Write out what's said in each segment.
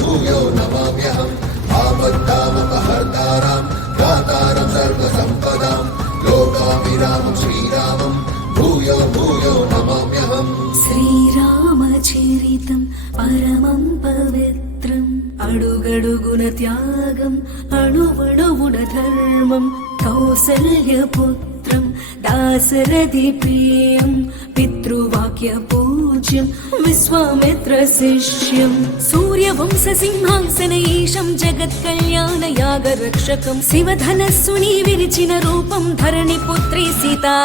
भूयो नमाम्यहम् आपद्धामपहर्तारं दातारं सर्वसम्पदां लोकाभिरामं श्रीरामं भूयो भूयो नमाम्यहम् శ్రీరామచరితం పరమం పవిత్రం అడుగడుగున త్యాగం అణువణువున ధర్మం కౌసల్యపుత్రం దాశరథి ప్రియం పితృవాక్య పూజ్యం విశ్వామిత్ర శిష్యం సూర్యవంశ సింహాసన ఈశం జగత్కళ్యాణ యాగ రక్షకం శివధనస్సుని విరిచిన రూపం ధరణి పుత్రి సీతా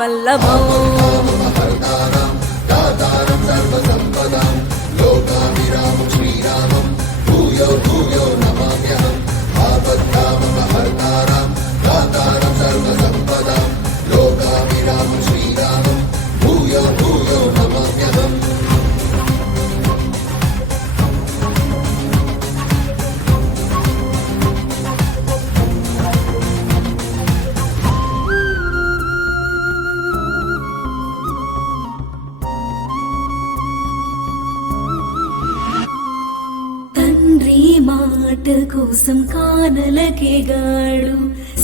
వల్లభం दातारं सर्वसम्पदां लोकाभिरामं श्रीरामं भूयो भूयो नमाम्यहम् आपद्धामपहर्तारं दातारं सर्वसम्पदां लोकाभिरामं श्रीरामं भूयो भूयो नमाम्यहम् తండ్రి మాట కోసం కానలకెగాడు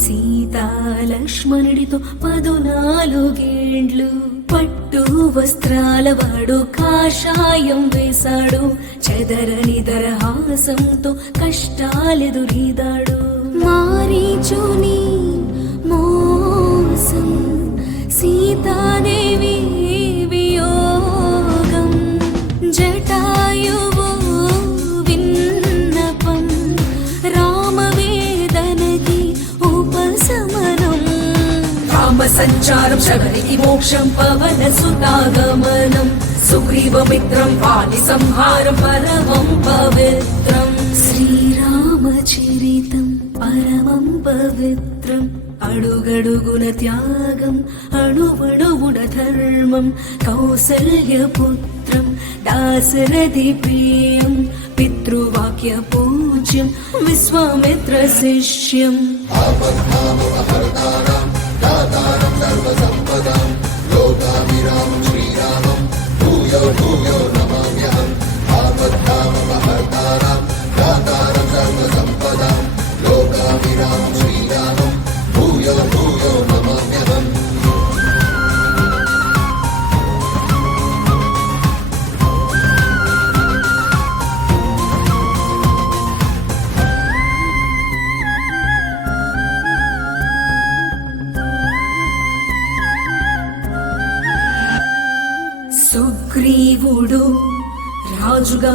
సీతా లక్ష్మణుడితో 14 పట్టు వస్త్రాల వాడు కాషాయం వేశాడు చెదరని దరహాసంతో కష్టాలెదురీదాడు మారీచుని మోసం సీతాదేవి వియోగం జటాయువు విన్నపం రామవేదనకి ఉపశమనం రామ సంచారం శబరికి మోక్షం పవన సుతాగమనం సుగ్రీవమిత్రం వాలి సంహారం పరమం పవిత్రం శ్రీరామచరితం పరమం పవిత్రం అడుగడుగున త్యాగం అణువణువున ధర్మం కౌసల్యపుత్రం దాశరథి ప్రియం పితృవాక్య పూజ్యం విశ్వామిత్ర శిష్యం आपद्धामपहर्तारं दातारं सर्वसम्पदां लोकाभिरामं श्रीरामं भूयो भूयो नमाम्यहम् आपद्धामपहर्तारं दातारं सर्वसम्पदां लोकाभिरामं श्रीरामं भूयो भूयो नमाम्यहम् సుగ్రీవుడు రాజుగా